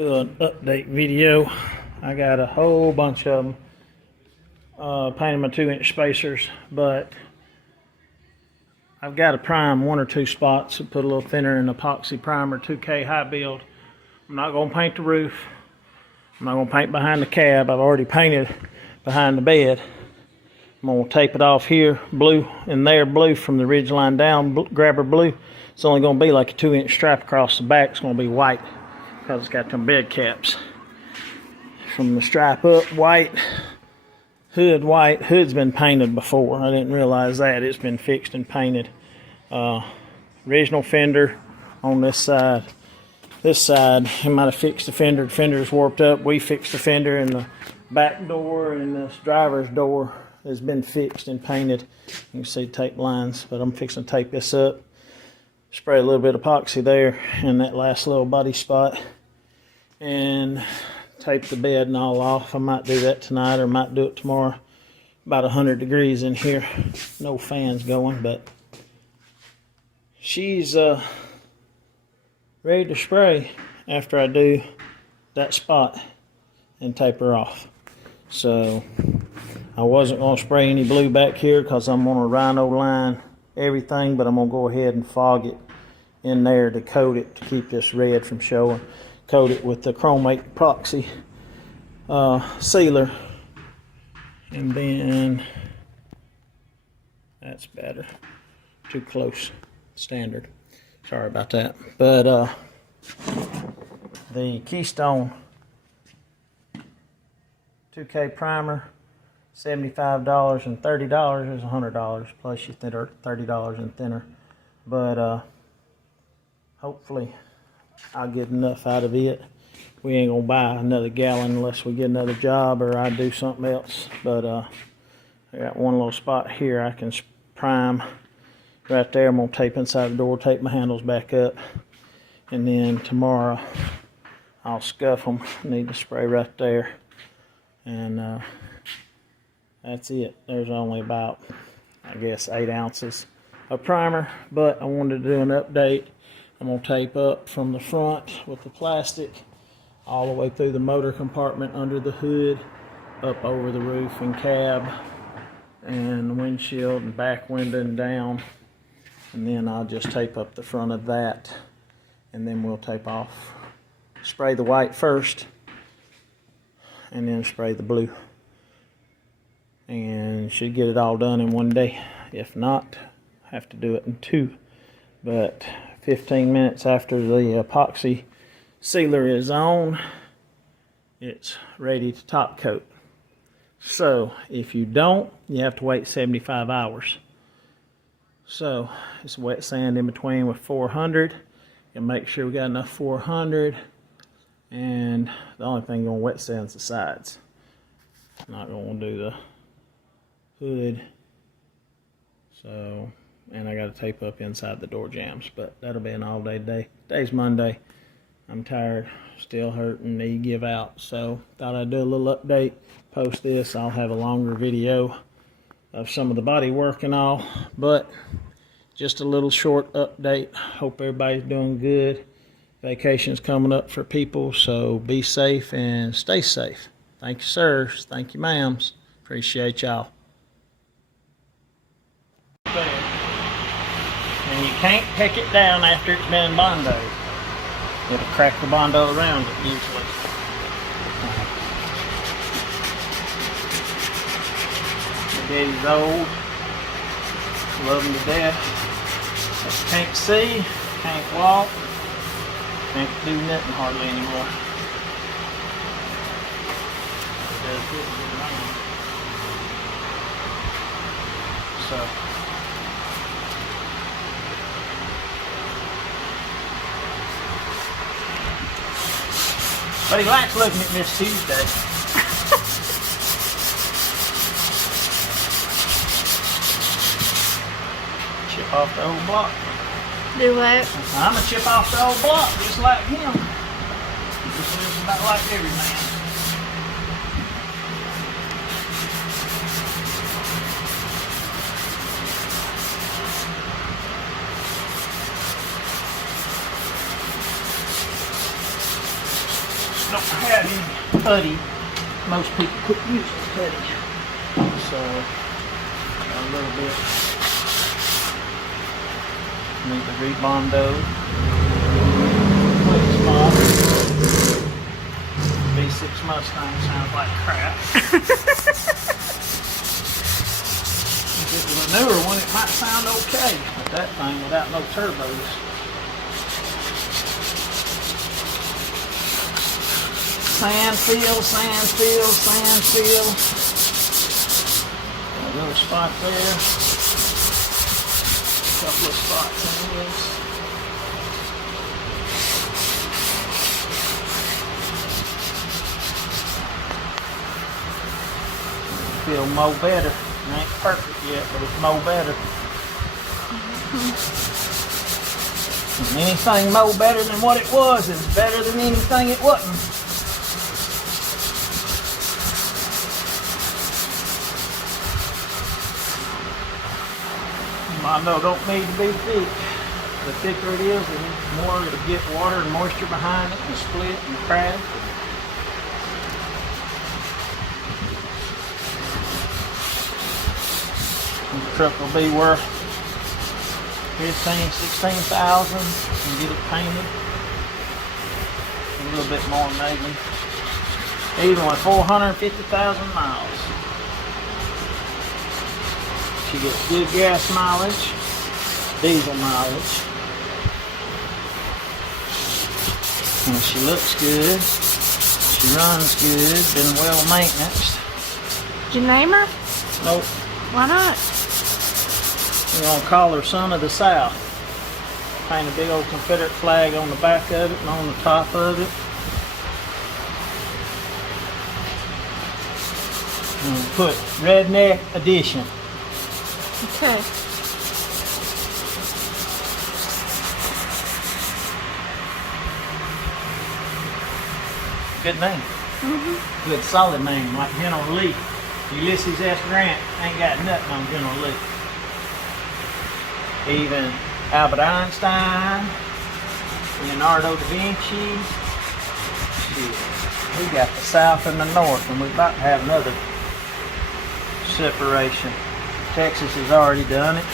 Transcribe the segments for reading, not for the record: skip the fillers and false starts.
An update video. I got a whole bunch of them painted my 2-inch spacers, but I've got to prime 1 or 2 spots and put a little thinner in epoxy primer, 2K high build. I'm not going to paint the roof. I'm not going to paint behind the cab. I've already painted behind the bed. I'm going to tape it off here, blue, and there, blue from the ridge line down, grabber blue. It's only going to be like a 2-inch stripe across the back. It's going to be white because it's got them bed caps. From the stripe up, white. Hood, white. Hood's been painted before. I didn't realize that. It's been fixed and painted. Original fender on this side. This side, he might have fixed the fender. The fender's warped up. We fixed the fender, and the back door and this driver's door has been fixed and painted. You can see tape lines, but I'm fixing to tape this up. Spray a little bit of epoxy there in that last little body spot, and tape the bed and all off. I might do that tonight or might do it tomorrow. About 100 degrees in here. No fans going, but she's ready to spray after I do that spot and tape her off. So I wasn't going to spray any blue back here because I'm going to rhino line everything, but I'm going to go ahead and fog it in there to coat it to keep this red from showing. Coat it with the chromate epoxy sealer, and then that's better. Too close, standard. Sorry about that. But the Keystone 2K primer, $75, and $30 is $100 plus your thinner, $30 and thinner. But hopefully I'll get enough out of it. We ain't gonna buy another gallon unless we get another job or I do something else. But I got one little spot here I can prime right there. I'm gonna tape inside the door, tape my handles back up, and then tomorrow I'll scuff them. Need to spray right there, and that's it. There's only about, I guess, 8 ounces of primer, but I wanted to do an update. I'm going to tape up from the front with the plastic all the way through the motor compartment, under the hood, up over the roof and cab and the windshield and back window and down. And then I'll just tape up the front of that, and then we'll tape off. Spray the white first and then spray the blue. And should get it all done in one day. If not, have to do it in 2. But 15 minutes after the epoxy sealer is on, it's ready to top coat. So if you don't, you have to wait 75 hours. So it's wet sand in between with 400, and make sure we got enough 400. And the only thing going to wet sand is the sides. Not going to do the hood. So, and I got to tape up inside the door jambs, but that'll be an all-day day. Today's Monday. I'm tired, still hurting, knee give out. So thought I'd do a little update, post this. I'll have a longer video of some of the body work and all, but just a little short update. Hope everybody's doing good. Vacation's coming up for people, so be safe and stay safe. Thank you, sirs. Thank you, ma'ams. Appreciate y'all. And you can't pick it down after it's been Bondo. It'll crack the Bondo around it usually. My daddy's old. Love him to death. But can't see, can't walk, can't do nothing hardly anymore. So. But he likes looking at Miss Tuesday. Chip off the old block. Do what? I'm a chip off the old block, just like him. Just lives about like every man. don't have any putty. Most people quit using putty. So, a little bit. Need the rebondo. Quick spot. V6 Mustang sounds like crap. If it was a newer one, it might sound okay. But that thing without no turbos. Sand field, sand field, sand field. A little spot there. A couple of spots in this. Feel more better. It ain't perfect yet, but it's more better. And anything more better than what it was is better than anything it wasn't. Mondo don't need to be thick. The thicker it is, the more it'll get water and moisture behind it and split and crack. And the truck will be worth 15,000, 16,000 and get it painted. A little bit more maybe. Even with 450,000 miles. She gets good gas mileage, diesel mileage, and she looks good, she runs good, been well maintenance. Did you name her? Nope. Why not? We're going to call her Son of the South. Paint a big old Confederate flag on the back of it and on the top of it. And put Redneck Edition. Okay. Good name. Mm-hmm. Good solid name, like General Lee. Ulysses S. Grant ain't got nothing on General Lee. Even Albert Einstein, Leonardo da Vinci. Shit. We got the South and the North, and we're about to have another separation. Texas has already done it.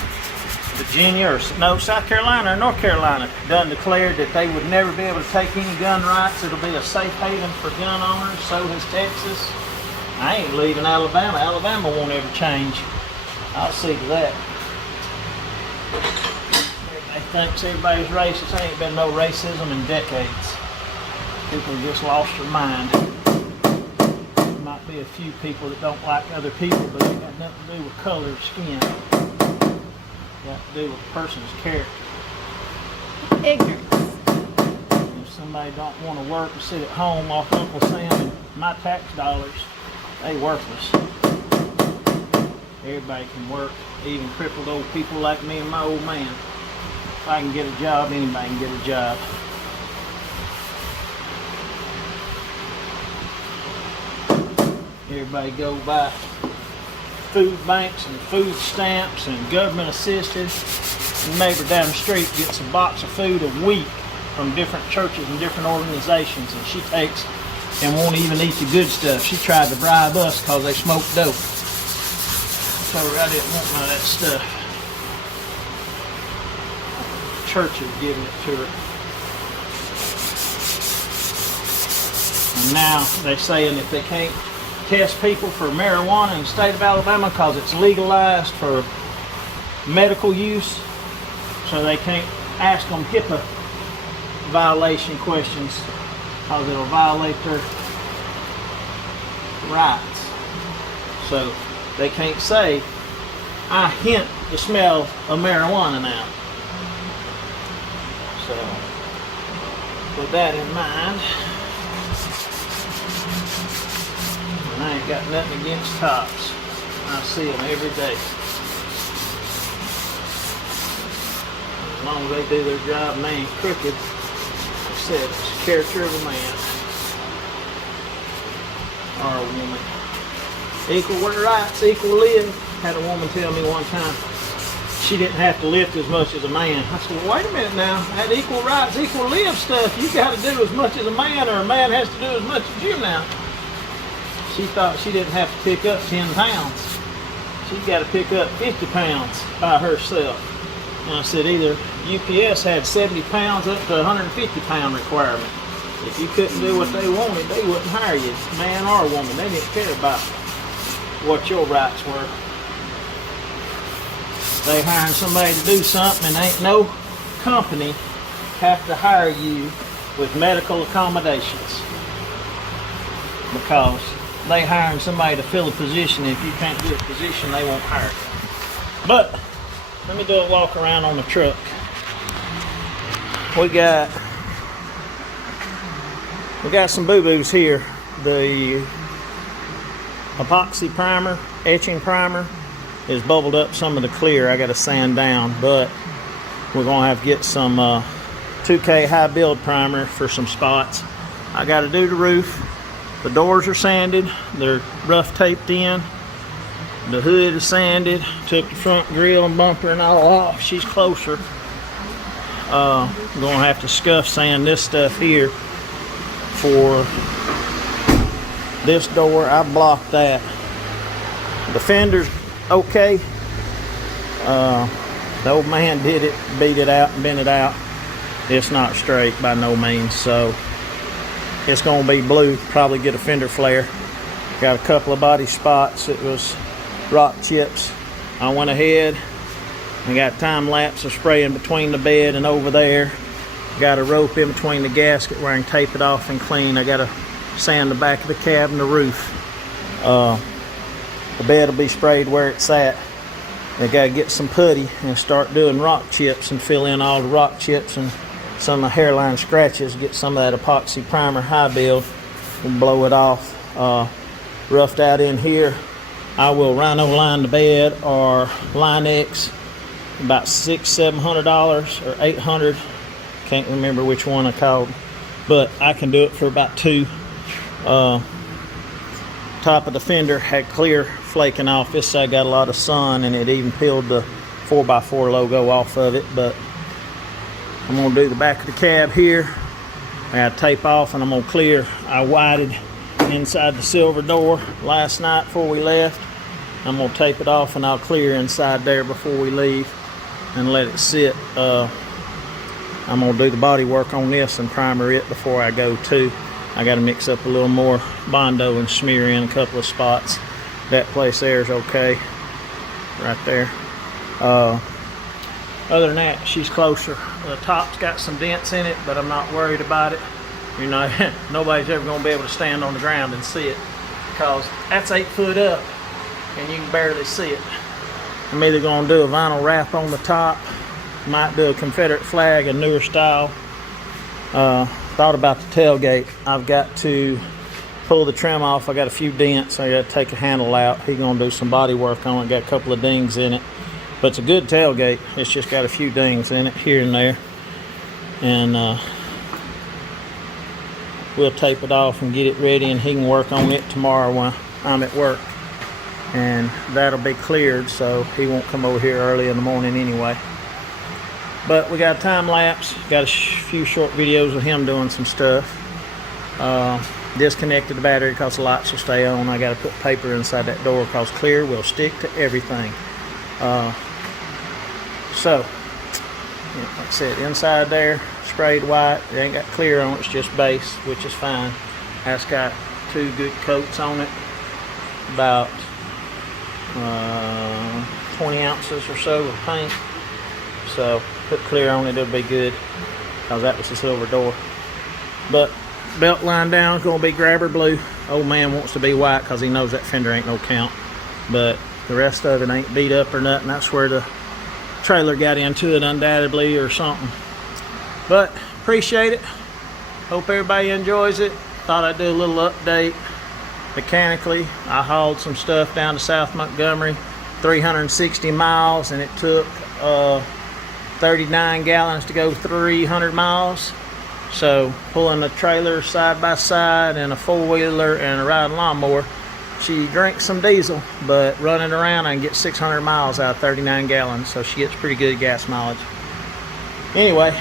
Virginia, or no, South Carolina or North Carolina done declared that they would never be able to take any gun rights. It'll be a safe haven for gun owners. So has Texas. I ain't leaving Alabama. Alabama won't ever change. I'll see to that. Everybody thinks everybody's racist. There ain't been no racism in decades. People just lost their mind. Might be a few people that don't like other people, but it got nothing to do with color of skin. It got to do with a person's character. Ignorance. If somebody don't want to work and sit at home off Uncle Sam and my tax dollars, they worthless. Everybody can work, even crippled old people like me and my old man. If I can get a job, anybody can get a job. Everybody go by food banks and food stamps and government assisted. The neighbor down the street gets a box of food a week from different churches and different organizations, and she takes and won't even eat the good stuff. She tried to bribe us because they smoke dope. I told her I didn't want none of that stuff. Churches giving it to her. And now they're saying if they can't test people for marijuana in the state of Alabama because it's legalized for medical use, so they can't ask them HIPAA violation questions because it'll violate their rights. So they can't say, I hint the smell of marijuana now. So with that in mind, and I ain't got nothing against cops. I see them every day. As long as they do their job and they ain't crooked, like I said, it's the character of a man or a woman. Equal rights, equal live. Had a woman tell me one time, she didn't have to lift as much as a man. I said, well, wait a minute now. That equal rights, equal live stuff, you got to do as much as a man, or a man has to do as much as you now. She thought she didn't have to pick up 10 pounds. She's got to pick up 50 pounds by herself. And I said either UPS had 70 pounds up to 150 pound requirement. If you couldn't do what they wanted, they wouldn't hire you, man or woman. They didn't care about what your rights were. They hiring somebody to do something, and ain't no company have to hire you with medical accommodations, because they hiring somebody to fill a position. If you can't do a position, they won't hire you. But let me do a walk around on the truck. We got some boo-boos here. The epoxy primer, etching primer, is bubbled up some of the clear. I got to sand down, but we're gonna have to get some 2K high build primer for some spots. I got to do the roof. The doors are sanded, they're rough taped in. The hood is sanded. Took the front grill and bumper and all off. She's closer. I'm gonna have to scuff sand this stuff here for this door. I blocked that. The fender's okay. The old man did it, beat it out and bent it out. It's not straight by no means, so it's gonna be blue. Probably get a fender flare. Got a couple of body spots. It was rock chips. I went ahead and got time lapse of spraying between the bed and over there. Got a rope in between the gasket where I can tape it off and clean. I got to sand the back of the cab and the roof. The bed will be sprayed where it's at. I got to get some putty and start doing rock chips and fill in all the rock chips and some of the hairline scratches. Get some of that epoxy primer high build and blow it off. Roughed out in here. I will rhino line the bed or Line-X, about $600-700 or $800. Can't remember which one I called, but I can do it for about $2. Top of the fender had clear flaking off. This side got a lot of sun, and it even peeled the 4x4 logo off of it. But I'm gonna do the back of the cab here. I got to tape off, and I'm gonna clear. I whited inside the silver door last night before we left. I'm gonna tape it off, and I'll clear inside there before we leave and let it sit. I'm gonna do the body work on this and primer it before I go too. I gotta mix up a little more Bondo and smear in a couple of spots. That place there is okay, right there. Other than that, she's closer. The top's got some dents in it, but I'm not worried about it. You know, nobody's ever gonna be able to stand on the ground and see it, because that's 8 foot up and you can barely see it. I'm either gonna do a vinyl wrap on the top, might do a Confederate flag, a newer style. Thought about the tailgate. I've got to pull the trim off. I got a few dents. I got to take a handle out. He's gonna do some body work on it. Got a couple of dings in it, but it's a good tailgate. It's just got a few dings in it here and there, and we'll tape it off and get it ready, and he can work on it tomorrow when I'm at work, and that'll be cleared, so he won't come over here early in the morning anyway. But we got a time lapse, got a few short videos of him doing some stuff. Disconnected the battery because the lights will stay on. I got to put paper inside that door because clear will stick to everything. So, like I said, inside there, sprayed white. It ain't got clear on it, it's just base, which is fine. That's got 2 good coats on it, about 20 ounces or so of paint. So put clear on it, it'll be good, because that was the silver door. But belt line down is going to be grabber blue. Old man wants to be white because he knows that fender ain't no count, but the rest of it ain't beat up or nothing. That's where the trailer got into it undoubtedly or something. But appreciate it. Hope everybody enjoys it. Thought I'd do a little update mechanically. I hauled some stuff down to South Montgomery, 360 miles, and it took 39 gallons to go 300 miles. So pulling a trailer side by side and a 4-wheeler and a riding lawnmower, She drinks some diesel, but running around I can get 600 miles out of 39 gallons, so she gets pretty good gas mileage. Anyway,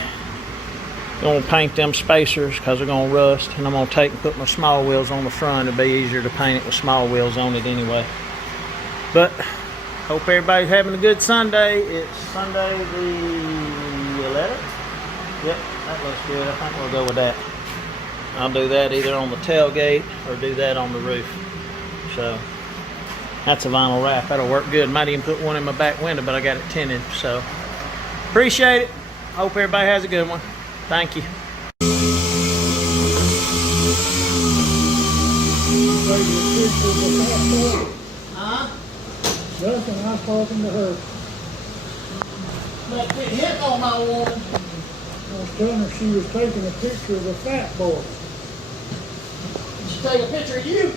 I'm gonna paint them spacers because they're gonna rust, and I'm gonna take and put my small wheels on the front. It'll be easier to paint it with small wheels on it anyway. But hope everybody's having a good Sunday. It's Sunday the 11th. Yep, that looks good. I think we'll go with that. I'll do that either on the tailgate or do that on the roof. So that's a vinyl wrap. That'll work good. Might even put one in my back window, but I got it tinted. So appreciate it. Hope everybody has a good one. Thank you. Huh? Justin, I was talking to her. But get hit on my woman. I was telling her she was taking a picture of a fat boy. Did she take a picture of you?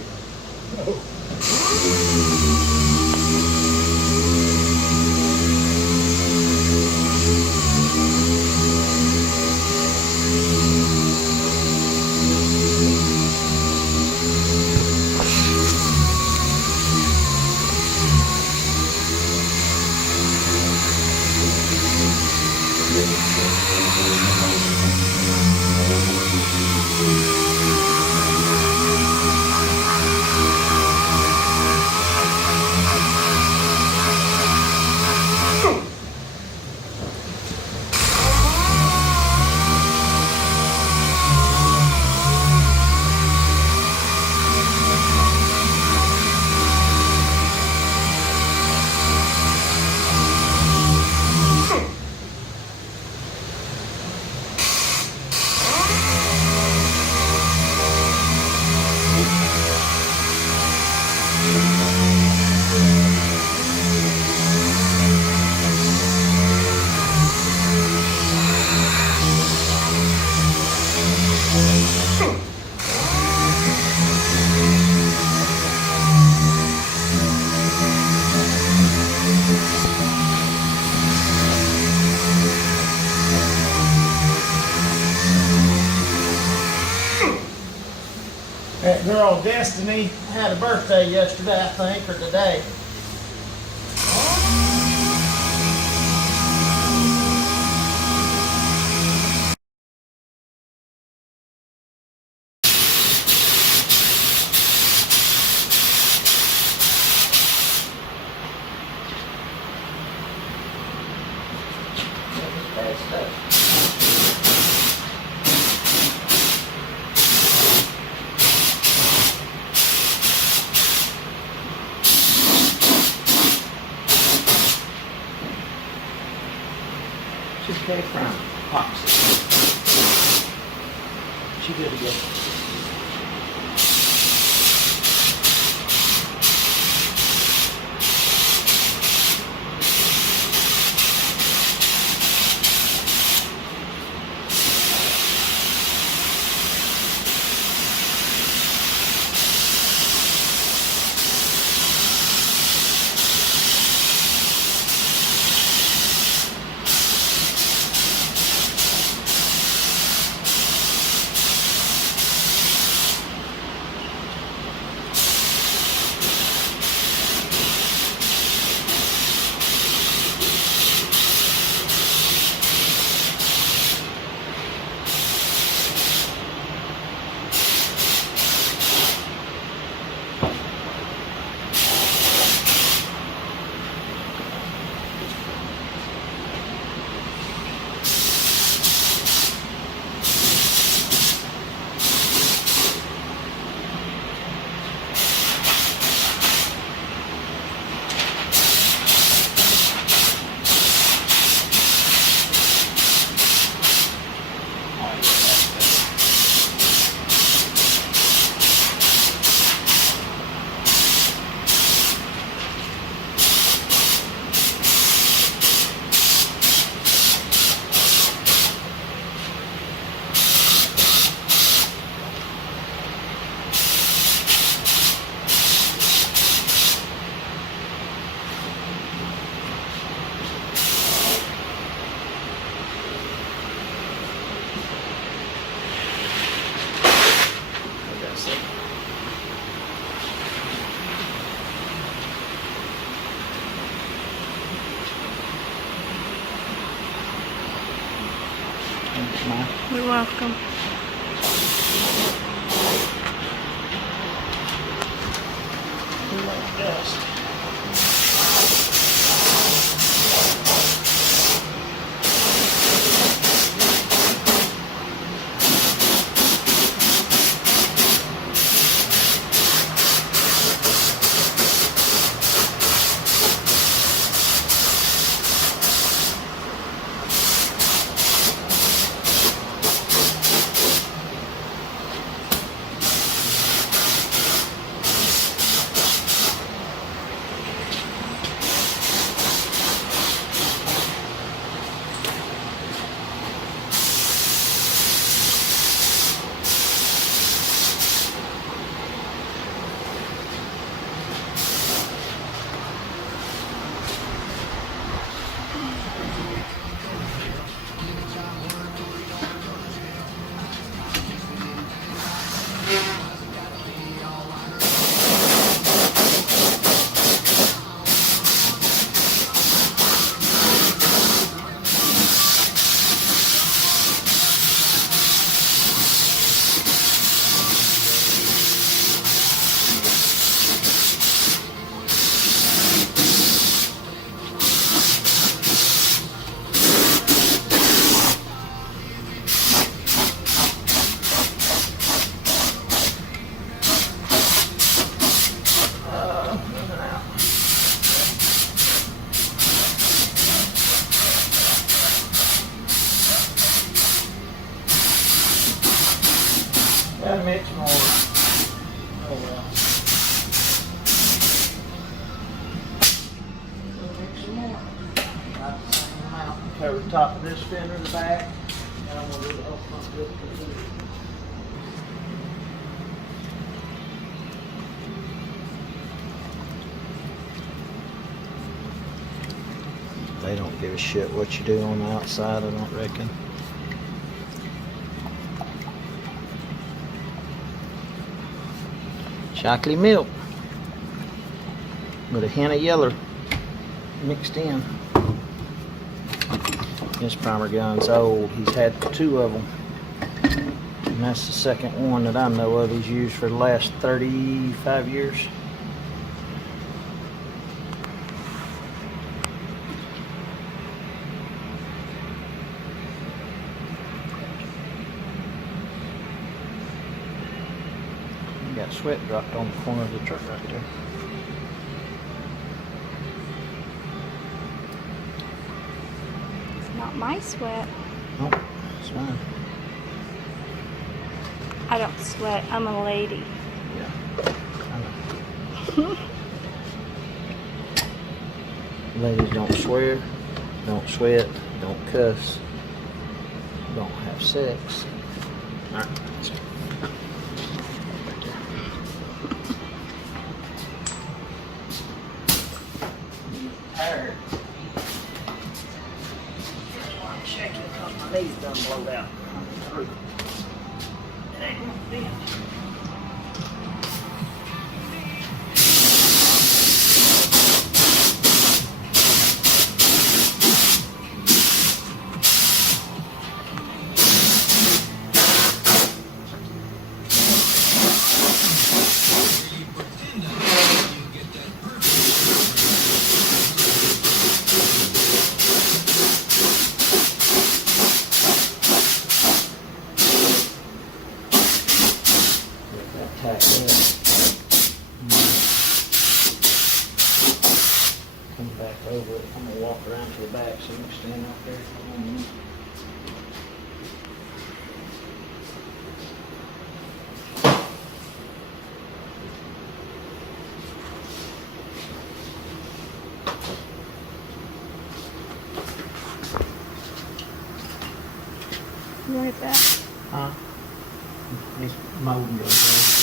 That girl Destiny had a birthday yesterday, I think, or today. Just came from Pops. She good to go. You're welcome. Dust. Gotta mix more. Oh well. Mix some more. About the same amount. Cover the top of this fender, the back, and I'm gonna do the whole front good too. They don't give a shit what you do on the outside, I don't reckon. Chocolate milk with a hint of yellow mixed in. This primer gun's old. He's had 2 of them. And that's the second one that I know of he's used for the last 35 years. Got sweat dropped on the corner of the truck right there. It's not my sweat. Nope, it's fine. I don't sweat. I'm a lady. Yeah, I know. Ladies don't swear, don't sweat, don't cuss, don't have sex. All right. Tired. That's why I'm shaking because my knees done blowed out. I'm through. It ain't gonna fit. Tack that. Come back over it. I'm gonna walk around to the back so you can stand out there for 1 minute. Right back. Huh? This molding goes there.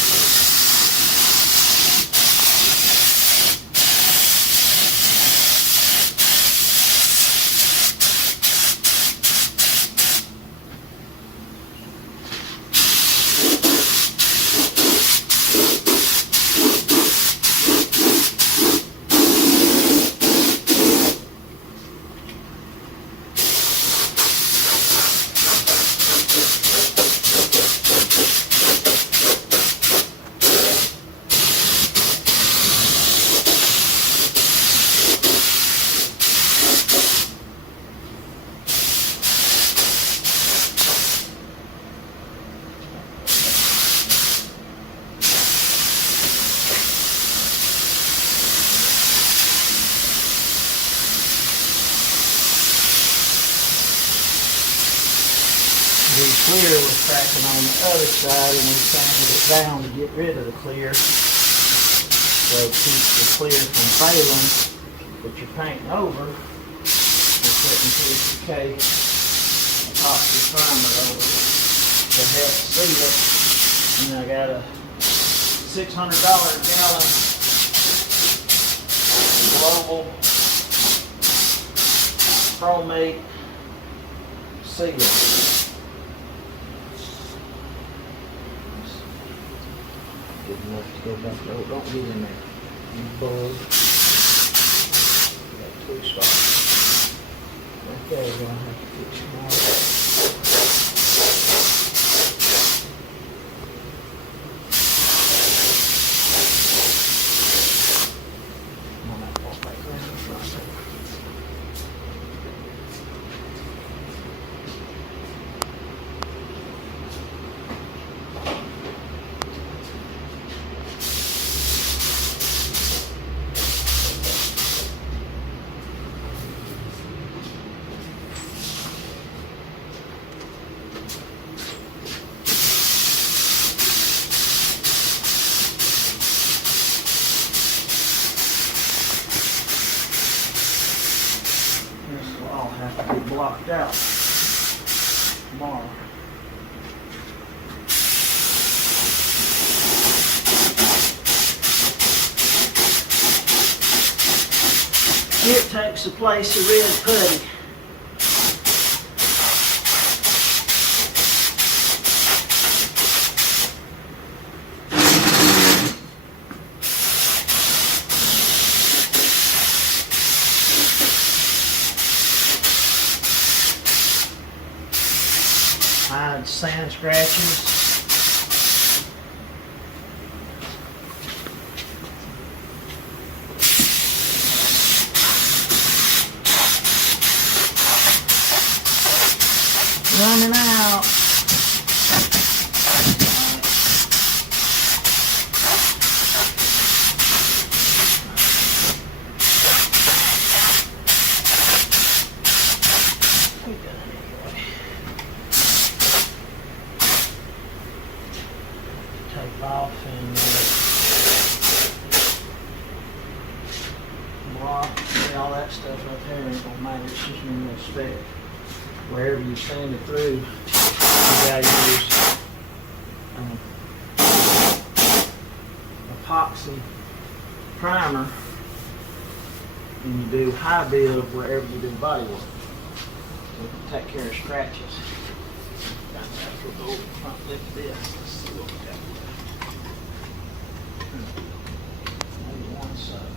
clear was cracking on the other side, and we sanded it down to get rid of the clear. So keep the clear from failing that you're painting over. We're putting PCK epoxy primer over it to help seal it. And I got a $600 gallon global chromate seal. Good enough to go back. No, don't get in there. You bug. Got 2 spots. Right there, you're gonna have to fix more. On that wall right there in the front there. This will all have to be blocked out tomorrow. It takes the place of red putty. Hide sand scratches. Running out. We got it anyway. Take off and block. See, all that stuff right there ain't gonna matter. It's just in the spec. Wherever you sand it through, you gotta use epoxy primer, and you do high build wherever you do body work. So you can take care of scratches. Got that for the old front lip of this. Let's see what we got there. Maybe one side.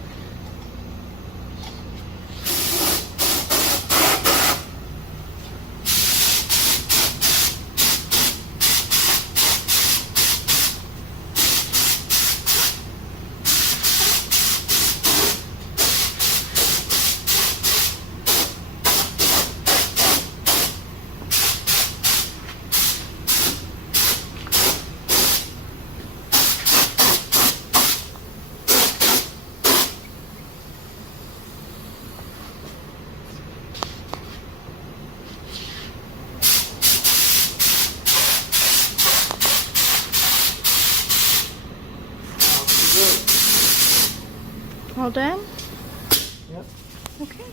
All done? Yep. Okay.